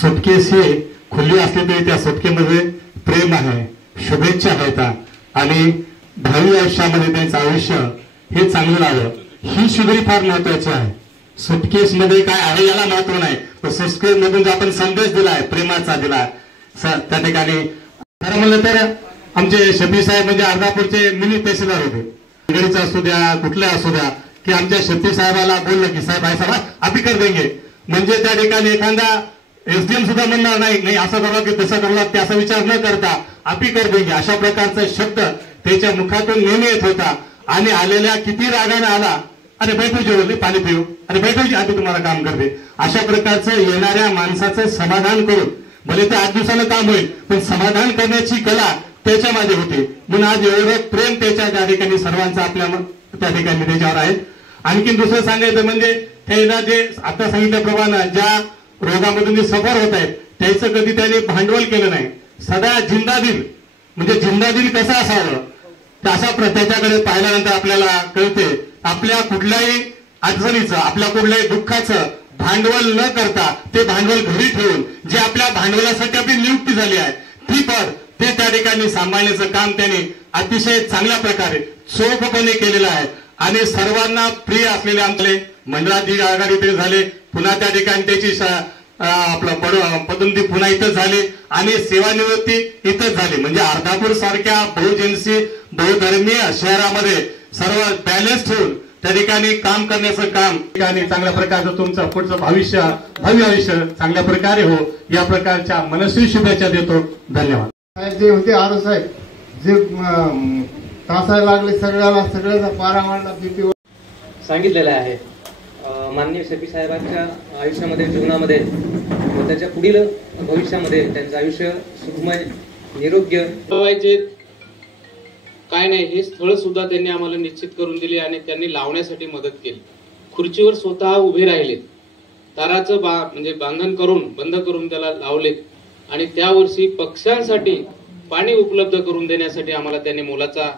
Suitcase ही खुली असली तरी त्या सुटकेमध्ये प्रेम आहे, शुभेच्छा आहेत आणि भावी आयुष्यामध्ये त्यांचं आयुष्य हे चांगलं राहावं ही शुभेच्छा फार महत्वाची आहे. सुटकेस मध्ये काय आहे याला महत्व नाही, तर सुटकेस मधून जो आपण संदेश दिलाय प्रेमाचा दिला त्या ठिकाणी खरं म्हणलं तर आमचे शफी साहेब म्हणजे अर्धापूरचे मिनी तहसीलदार होते. गडीचा असू द्या कुठल्या असू द्या की आमच्या शफी साहेबाला बोललं की साहेब साहेब अभी कर देंगे म्हणजे त्या ठिकाणी एखादा एसडीएम सुद्धा म्हणणार नाही असं करा की तसं करा ते असा विचार न करता अभी कर देंगे अशा प्रकारचा शब्द त्याच्या मुखातून नेहमी येत होता. आणि आलेल्या किती रागाने आला, अरे बैठो जेवले पाणी पिऊ, अरे बैठो जी आधी तुम्हाला काम करते, अशा प्रकारचं येणाऱ्या माणसाचं समाधान करून भले ते 8 दिवसानं काम होईल पण समाधान करण्याची कला त्याच्यामध्ये होती. म्हणून आज एवढं प्रेम त्या ठिकाणी सर्वांचं आपल्या त्या ठिकाणी त्याच्यावर आहे. आणखी दुसरं सांगायचं म्हणजे हे जे आता सांगितल्याप्रमाणे ज्या रोगामधून जे सफर होत आहेत त्याचं कधी त्यांनी भांडवल केलं नाही. सदा जिंदादिल म्हणजे जिंदादिल कसं असावं अशा त्याच्याकडे पाहिल्यानंतर आपल्याला कळते. आपल्या कुठल्याही अडचणीचं आपल्या कुठल्याही दुःखाचं भांडवल न करता ते भांडवल घरी ठेवून जे आपल्या भांडवलासाठी आपली नियुक्ती झाली आहे ती पद ते त्या ठिकाणी सांभाळण्याचं काम त्यांनी अतिशय चांगल्या प्रकारे चोखपणे केलेलं आहे. आणि सर्वांना प्रिय असलेले आमचे मंडळाची आघाडी ते झाले, पुन्हा त्या ठिकाणी त्याची आपलं पदोन्नती पुन्हा इथं झाली आणि सेवानिवृत्ती इथंच झाली. म्हणजे अर्धापूर सारख्या बहुजनसी बहुधर्मीय शहरामध्ये सर्व बॅलन्स ठेवून त्या ठिकाणी काम करण्याचं काम ठिकाणी चांगल्या प्रकारचं तुमचं पुढचं भावी आयुष्य चांगल्या प्रकारे हो या प्रकारच्या मनस्वी शुभेच्छा देतो. धन्यवाद. जे होते आरो साहेब जे तासायला लागले सगळ्याचा पारा मांडला बीपी सांगितलेलं आहे. माननीय शफी साहेबांच्या आयुष्यामध्ये जीवनामध्ये व त्याच्या पुढील भविष्यामध्ये त्यांचं आयुष्य सुखमय निरोग्य व्हायचे काय नाही हे स्थळ सुद्धा त्यांनी आम्हाला निश्चित करून दिले आणि त्यांनी लावण्यासाठी मदत केली. खुर्चीवर स्वतः उभे राहिले, ताराचं म्हणजे बांधण करून बंद करून त्याला लावलेत आणि त्या वर्षी पक्ष्यांसाठी पाणी उपलब्ध करून देण्यासाठी आम्हाला त्यांनी मोलाचा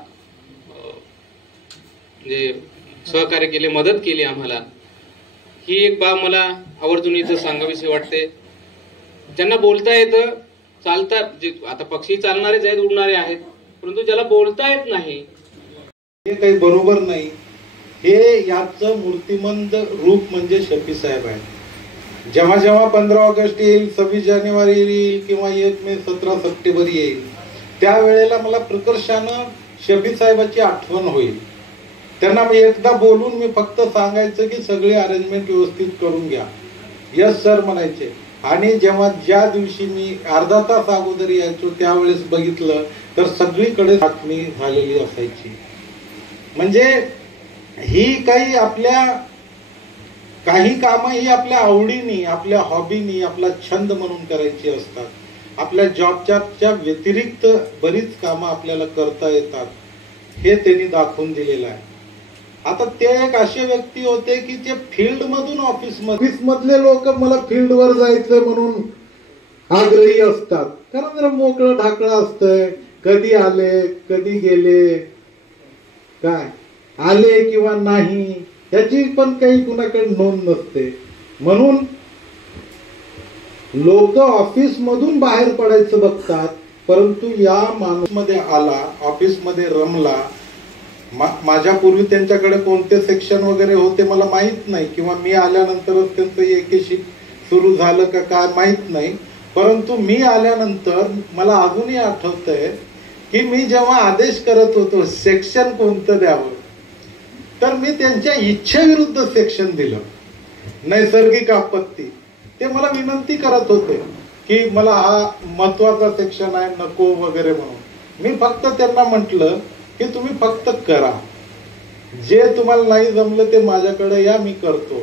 म्हणजे सहकार्य केले, मदत केली आम्हाला. ही एक बाब मला आवर्जून इथं सांगावीशी वाटते. ज्यांना बोलता येतं चालतात, जे आता पक्षी चालणारेच आहेत उडणारे आहेत, परंतु ज्याला बोलता येत नाही हे काही बरोबर नाही. हे याचं मूर्तिमंत रूप म्हणजे शफी साहेब आहे. जेव्हा जेव्हा 15 ऑगस्ट येईल, 26 जानेवारी येईल किंवा 1 मे 17 सप्टेंबर येईल त्यावेळेला मला प्रकर्षानं शफी साहेबाची आठवण होईल. त्यांना मी एकदा बोलून मी फक्त सांगायचं की सगळे अरेंजमेंट व्यवस्थित करून घ्या, यस सर म्हणायचे. आणि जेव्हा ज्या दिवशी मी अर्धा तास अगोदर यायचो त्यावेळेस बघितलं तर सगळीकडे बातमी झालेली असायची. म्हणजे ही काही कामं ही आपल्या आवडीनी आपल्या हॉबीनी आपला छंद म्हणून करायची असतात. आपल्या जॉबच्या व्यतिरिक्त बरीच कामं आपल्याला करता येतात हे त्यांनी दाखवून दिलेलं आहे. आता ते एक असे व्यक्ती होते की जे फील्ड मधून ऑफिस मधले लोक मला फील्डवर जायचं म्हणून आग्रही असतात, कारण जरा मोकळं ढाकळं असतंय. कधी आले कधी गेले, काय आले किंवा नाही याची पण काही कुणाकडे नोंद नसते. म्हणून लोक ऑफिस मधून बाहेर पडायचं बघतात, परंतु या माणूस मध्ये आला, ऑफिस मध्ये रमला. माझ्या पूर्वी त्यांच्याकडे कोणते सेक्शन वगैरे होते मला माहित नाही, किंवा मी आल्यानंतरच त्यांचं एकेशी सुरू झालं का काय माहित नाही. परंतु मी आल्यानंतर मला अजूनही आठवतंय की मी जेव्हा आदेश करत होतो सेक्शन कोणतं द्यावं, तर मी त्यांच्या इच्छेविरुद्ध सेक्शन दिलं. नैसर्गिक आपत्ती ते मला विनंती करत होते की मला हा महत्वाचा सेक्शन आहे नको वगैरे म्हणून. मी फक्त त्यांना म्हटलं की तुम्ही फक्त करा, जे तुम्हाला नाही जमलं ते माझ्याकडे या, मी करतो.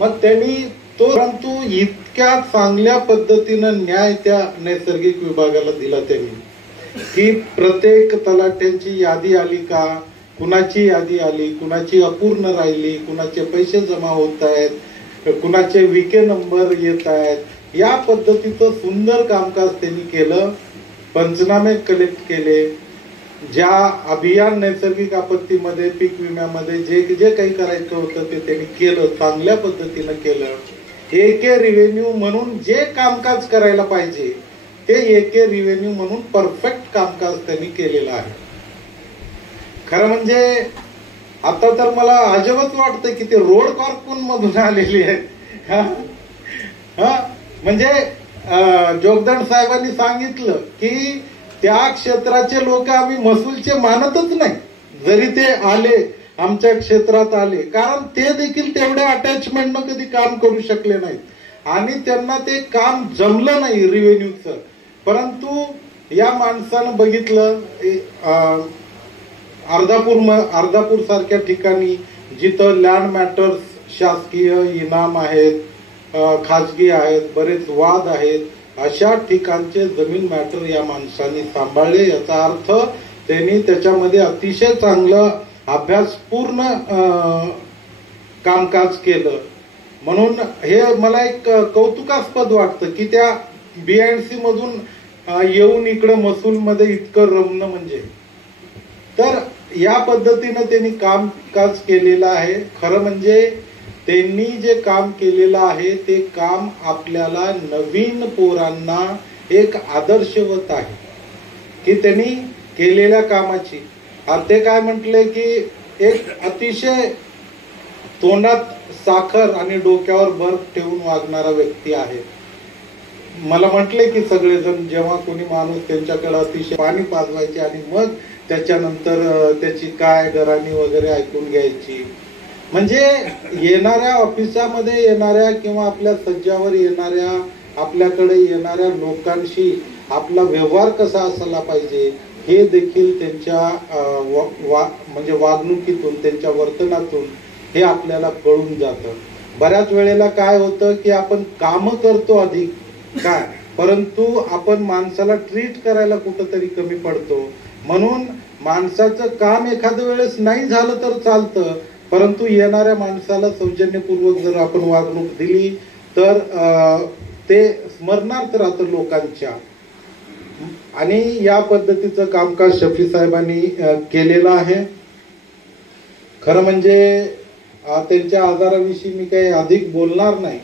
मग त्यांनी तो, परंतु इतक्या चांगल्या पद्धतीनं न्याय त्या नैसर्गिक विभागाला दिला त्यांनी की प्रत्येक तलाठ्यांची यादी आली का, कुणाची यादी आली, कुणाची अपूर्ण राहिली, कुणाचे पैसे जमा होत आहेत, कुणाचे विके नंबर येत आहेत, या पद्धतीचं सुंदर कामकाज त्यांनी केलं. पंचनामे कलेक्ट केले. ज्या अभियान नैसर्गिक आपत्तीमध्ये पीक विम्यामध्ये जे जे काही करायचं होतं ते त्यांनी केलं, चांगल्या पद्धतीनं केलं. एके रिव्हेन्यू म्हणून जे कामकाज करायला पाहिजे ते एके रिव्हेन्यू म्हणून परफेक्ट कामकाज त्यांनी केलेलं आहे. खरं म्हणजे आता तर मला अजबच वाटतं की ते रोड कॉर्पोरेशन मधून आलेली आहेत. म्हणजे जोगदंड साहेबांनी सांगितलं की त्या क्षेत्राचे लोक आम्ही महसूलचे मानतच नाही, जरी ते आले आमच्या क्षेत्रात आले, कारण ते देखील तेवढ्या अटॅचमेंटनं कधी काम करू शकले नाहीत आणि त्यांना ते काम जमलं नाही रिव्हेन्यूचं. परंतु या माणसानं बघितलं अर्धापूर सारख्या ठिकाणी जिथं लँड मॅटर्स शासकीय इनाम आहेत, खाजगी आहेत, बरेच वाद आहेत, अशा ठिकाणचे जमीन मॅटर या माणसांनी सांभाळले. याचा अर्थ त्यांनी त्याच्यामध्ये अतिशय चांगलं अभ्यासपूर्ण कामकाज केलं. म्हणून हे मला एक कौतुकास्पद वाटतं की त्या BNC मधून येऊन इकडं महसूलमध्ये इतकं रमणं म्हणजे. तर या पद्धतीनं त्यांनी कामकाज केलेलं आहे. खरं म्हणजे त्यांनी जे काम केलेलं आहे ते काम आपल्याला नवीन पोरांना एक आदर्शवत आहे की त्यांनी केलेल्या कामाची. ते काय म्हटले की एक अतिशय तोंडात साखर आणि डोक्यावर बर्फ ठेवून वागणारा व्यक्ती आहे. मला म्हटले की सगळेजण जेव्हा कोणी माणूस त्यांच्याकडे अतिशय पाणी पाजवायचे आणि मग त्याच्यानंतर त्याची काय घराणी वगैरे ऐकून घ्यायची. म्हणजे येणाऱ्या ऑफिसामध्ये येणाऱ्या किंवा आपल्या सज्जावर येणाऱ्या आपल्याकडे येणाऱ्या लोकांशी आपला व्यवहार कसा असला पाहिजे हे देखील त्यांच्या म्हणजे वागणुकीतून त्यांच्या वर्तनातून हे आपल्याला कळून जातं. बऱ्याच वेळेला काय होतं की आपण कामं करतो अधिक काय, परंतु आपण माणसाला ट्रीट करायला कुठंतरी कमी पडतो. म्हणून माणसाचं काम एखाद्या वेळेस नाही झालं तर चालतं, परंतु येणाऱ्या माणसाला सौजन्यपूर्वक जर आपण वागणूक दिली तर ते स्मरणार्थ राहतं लोकांच्या. आणि या पद्धतीचं कामकाज शफी साहेबांनी केलेलं आहे. खरं म्हणजे त्यांच्या आजाराविषयी मी काही अधिक बोलणार नाही.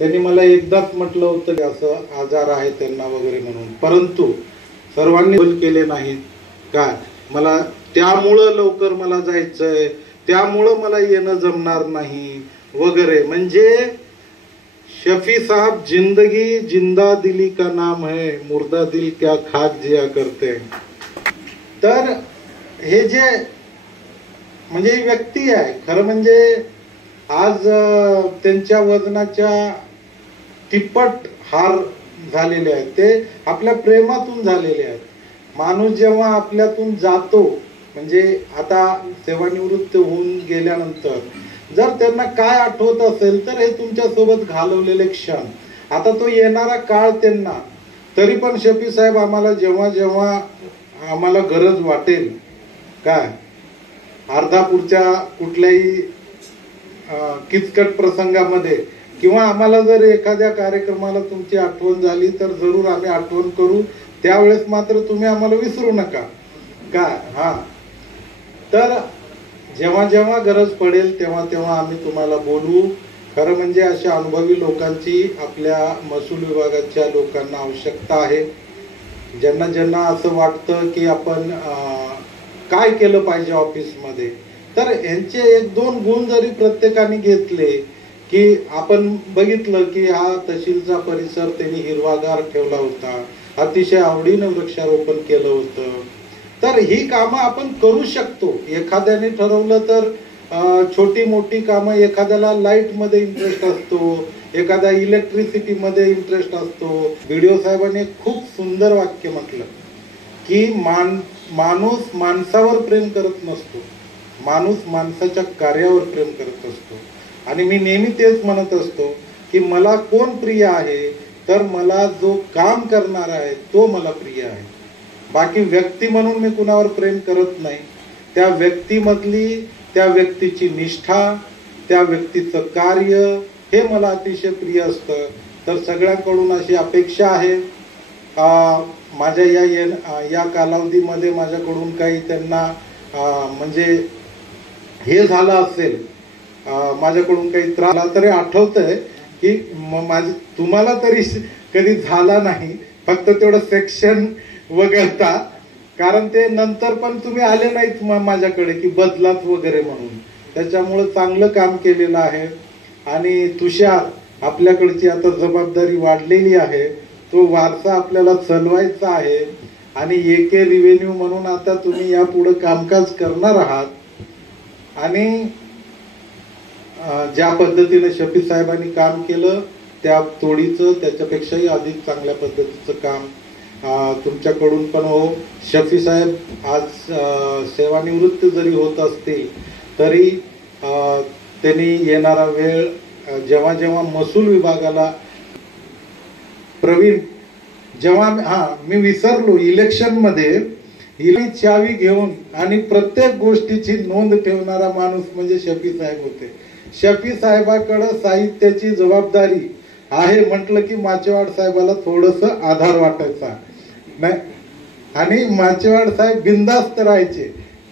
त्यांनी मला एकदाच म्हटलं होतं की असं आजार आहे त्यांना वगैरे म्हणून, परंतु सर्वांनी बोल केले नाहीत. काय मला त्यामुळं लवकर मला जायचंय, त्यामुळं मला येणं जमणार नाही वगैरे. म्हणजे शफी साहब जिंदगी जिंदा दिली का नाम है, मुर्दा दिल क्या खाक जिया करते. तर हे जे म्हणजे व्यक्ती आहे खरं म्हणजे आज त्यांच्या वजनाच्या तिप्पट हार झालेले आहेत. ते आपल्या प्रेमातून झालेले आहेत. माणूस जेव्हा आपल्यातून जातो म्हणजे आता सेवानिवृत्त होऊन गेल्यानंतर जर त्यांना काय आठवत असेल तर हे तुमच्या सोबत घालवलेले क्षण. आता तो येणारा काळ त्यांना तरी पण शफी साहेब आम्हाला जेव्हा जेव्हा आम्हाला गरज वाटेल काय अर्धापूरच्या कुठल्याही किचकट प्रसंगामध्ये किंवा आम्हाला जर एखाद्या कार्यक्रमाला तुमची आठवण झाली तर जरूर आम्ही आठवण करू. त्यावेळेस मात्र तुम्ही आम्हाला विसरू नका काय. तर जेव्हा जेव्हा गरज पडेल तेव्हा तेव्हा आम्ही तुम्हाला बोलू. खरं म्हणजे अशा अनुभवी लोकांची आपल्या महसूल विभागाच्या लोकांना आवश्यकता आहे. ज्यांना ज्यांना असं वाटतं की आपण काय केलं पाहिजे ऑफिसमध्ये, तर यांचे एक दोन गुण जरी प्रत्येकाने घेतले की आपण बघितलं की हा तहसीलचा परिसर त्यांनी हिरवागार ठेवला होता, अतिशय आवडीनं वृक्षारोपण केलं होतं. तर ही कामं आपण करू शकतो. एखाद्याने ठरवलं तर छोटी मोठी कामं, एखाद्याला लाईट मध्ये इंटरेस्ट असतो, एखादा इलेक्ट्रिसिटी मध्ये इंटरेस्ट असतो. BDO साहेबांनी खूप सुंदर वाक्य म्हटलं की माणूस माणसावर प्रेम करत नसतो, माणूस माणसाच्या कार्यावर प्रेम करत असतो. आणि मी नेहमी तेच म्हणत असतो की मला कोण प्रिय आहे, तर मला जो काम करणार आहे तो मला प्रिय आहे. बाकी व्यक्ती म्हणून मी कुणावर प्रेम करत नाही. त्या व्यक्तीमधली त्या व्यक्तीची निष्ठा, त्या व्यक्तीचं कार्य हे मला अतिशय प्रिय असतं. तर सगळ्यांकडून अशी अपेक्षा आहे माझ्या या कालावधीमध्ये माझ्याकडून काही त्यांना म्हणजे हे झालं असेल, माझ्याकडून काही त्रास तरी आठवतंय की तुम्हाला तरी कधी झाला नाही, फक्त तेवढं सेक्शन वगळता, कारण ते नंतर पण तुम्ही आले नाहीत माझ्याकडे की बदलात वगैरे म्हणून. त्याच्यामुळं चांगलं काम केलेलं आहे. आणि तुषार, आपल्याकडची आता जबाबदारी वाढलेली आहे, तो वारसा आपल्याला चालवायचा आहे आणि एके रिव्हेन्यू म्हणून आता तुम्ही यापुढे कामकाज करणार आहात. आणि ज्या पद्धतीने शफी साहेबांनी काम केलं त्या तोडीचं त्याच्यापेक्षाही अधिक चांगल्या पद्धतीचं काम तुमच्याकडून पण हो. शफी साहेब आज सेवानिवृत्त जरी होत असतील तरी त्यांनी येणारा वेळ जेव्हा जेव्हा महसूल विभागाला प्रवीण जेव्हा मी विसरलो, इलेक्शन मध्ये चावी घेऊन आणि प्रत्येक गोष्टीची नोंद ठेवणारा माणूस म्हणजे शफी साहेब होते. शफी साहेबाकडे साहित्याची जबाबदारी आहे म्हटलं की माचेवाड साहेबाला थोडस आधार वाटायचा नाही. आणि माचेवाड साहेब बिंदास्त राहायचे.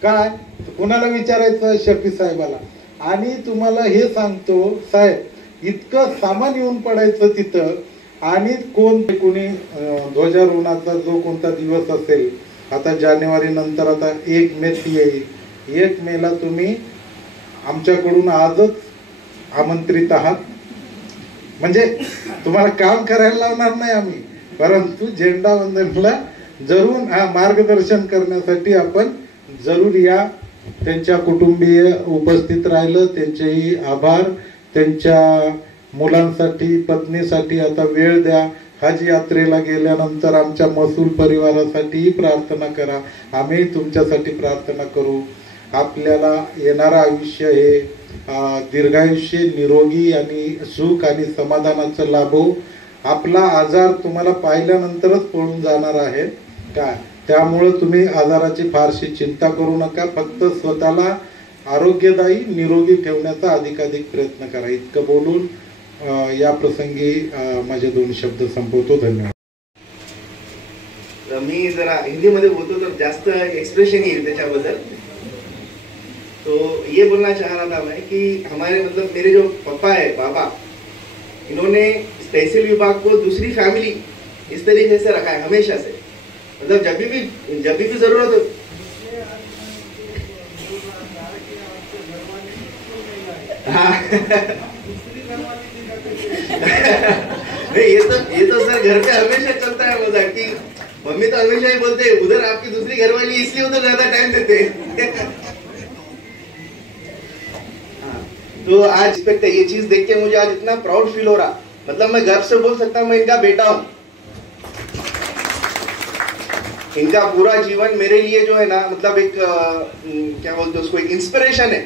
काय कुणाला विचारायचं? शफी साहेबाला. आणि तुम्हाला हे सांगतो साहेब, इतकं सामान येऊन पडायचं तिथं. आणि कोणी ध्वजारोहणाचा जो कोणता दिवस असेल, आता जानेवारी नंतर आता 1 मे येईल, 1 मेला तुम्ही आमच्याकडून आजच आमंत्रित आहात. म्हणजे तुम्हाला काम करायला लावणार नाही आम्ही, परंतु झेंडा वंदनला जरूर मार्गदर्शन करण्यासाठी आपण जरूर या. त्यांच्या कुटुंबीय उपस्थित राहिलं, त्यांचेही आभार. त्यांच्या मुलांसाठी, पत्नीसाठी आता वेळ द्या. हज यात्रेला गेल्यानंतर आमच्या महसूल परिवारासाठीही प्रार्थना करा, आम्ही तुमच्यासाठी प्रार्थना करू. आपल्याला येणारं आयुष्य हे दीर्घायुष्य, निरोगी आणि सुख आणि समाधानाचं लाभो. आपला आजार तुम्हाला पाहिल्यानंतरच पळून जाणार आहे काय, त्यामुळे तुम्ही आजाराची फारशी चिंता करू नका. फक्त स्वतःला आरोग्यदायी, निरोगी ठेवण्याचा अधिकाधिक प्रयत्न करा. इतकं बोलून या प्रसंगी माझे 2 शब्द संपवतो. धन्यवाद. मी जरा हिंदीमध्ये बोलतो तर जास्त एक्सप्रेशन येईल त्याच्याबद्दल. तो ये बोलना चाह रहा था मैं कि हमारे मतलब मेरे जो पापा है, बाबा, इन्होंने तहसील विभाग को दूसरी फैमिली इस तरीके से रखा है हमेशा से. मतलब जब भी जरूरत हो नहीं, ये तो सर घर पे हमेशा चलता है मजाक कि मम्मी तो हमेशा ही बोलते हैं उधर आपकी दूसरी घरवाली इसलिए उधर ज्यादा टाइम देते हैं. तो आज ये चीज देख के मुझे आज इतना प्राउड फील हो रहा. मतलब मैं गर्व से बोल सकता हूँ मैं इनका बेटा हूँ. इनका पूरा जीवन मेरे लिए जो है ना, मतलब एक क्या बोलते हैं उसको, एक इंस्पिरेशन है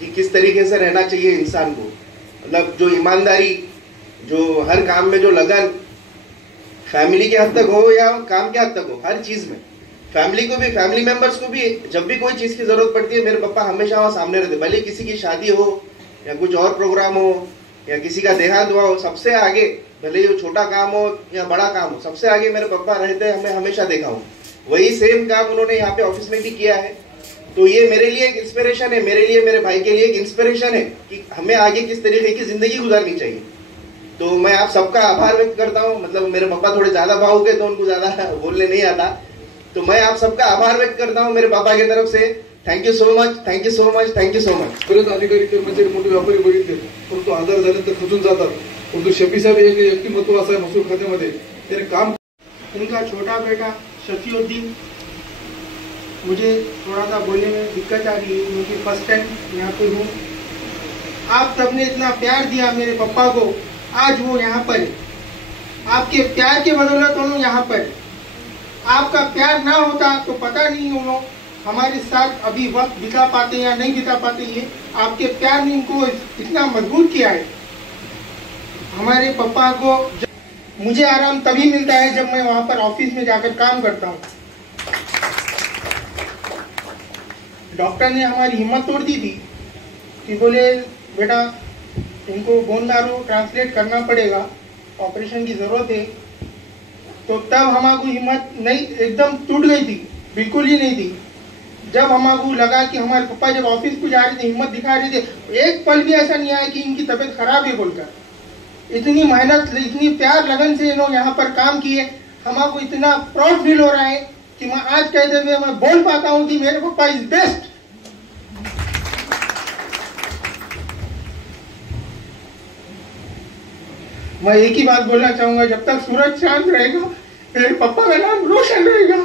कि किस तरीके से रहना चाहिए इंसान को. मतलब जो ईमानदारी, जो हर काम में जो लगन, फैमिली के हद तक हो या काम के हद तक हो, हर चीज में फैमिली को भी, फैमिली मेंबर्स को भी जब भी कोई चीज की जरूरत पड़ती है मेरे पापा हमेशा वहाँ सामने रहते. भले किसी की शादी हो या कुछ और प्रोग्राम हो या किसी का देहांत हुआ हो, सबसे आगे, भले जो छोटा काम हो या बड़ा काम हो, सबसे आगे मेरे पापा रहते, हमें हमेशा देखा हूँ. वही सेम काम उन्होंने यहाँ पे ऑफिस में भी किया है. तो ये मेरे लिए एक इंस्पिरेशन है, मेरे लिए, मेरे भाई के लिए एक इंस्पिरेशन है कि हमें आगे किस तरीके की जिंदगी गुजारनी चाहिए. तो मैं आप सबका आभार व्यक्त करता हूँ. मतलब मेरे पापा थोड़े ज्यादा भावुक है तो उनको ज्यादा बोलने नहीं आता, तो मैं आप सबका आभार व्यक्त करता हूँ मेरे पापा की तरफ से. Thank you so much, thank you so much, thank you so much. परत अधिकारी कर्मचारी मोठे व्यापारी बघितले परंतु आजार झाल्यानंतर खचून जातात. परंतु शफी साहेब एक व्यक्तिमत्व असं आहे महसूल खात्यामध्ये, त्याने काम. उनका छोटा बेटा शफीउद्दीन, मुझे थोड़ा सा बोलने में दिक्कत आ रही है क्योंकि फर्स्ट टाइम यहाँ पे हूँ. आप सबने इतना प्यार दिया मेरे पापा को, आज वो यहाँ पर है. आपके प्यार के बदौलत उन्होंने यहाँ पर. आपका प्यार ना होता तो पता नहीं उन्होंने हमारे साथ अभी वक्त बिता पाते या नहीं बिता पाते. ये आपके प्यार ने इनको इतना मजबूत किया है. हमारे पापा को मुझे आराम तभी मिलता है जब मैं वहाँ पर ऑफिस में जाकर काम करता हूँ. डॉक्टर ने हमारी हिम्मत तोड़ दी थी कि बोले बेटा इनको बोन मैरो ट्रांसलेट करना पड़ेगा, ऑपरेशन की ज़रूरत है. तो तब हमारी हिम्मत नहीं, एकदम टूट गई थी, बिल्कुल ही नहीं थी. जब हमारे लगा कि हमारे पापा जब ऑफिस को जा रहे थे, हिम्मत दिखा रहे थे, एक पल भी ऐसा नहीं आया कि इनकी तबीयत खराब है बोलकर. इतनी मेहनत, इतनी प्यार लगन से ये लोग यहाँ पर काम किए। हमको इतना प्राउड फील हो रहा है कि मैं आज कहते हुए मैं बोल पाता हूँ कि मेरे पापा इज बेस्ट। मैं एक ही बात बोलना चाहूंगा, जब तक सूरज चांद रहेगा मेरे पापा का नाम रोशन रहेगा।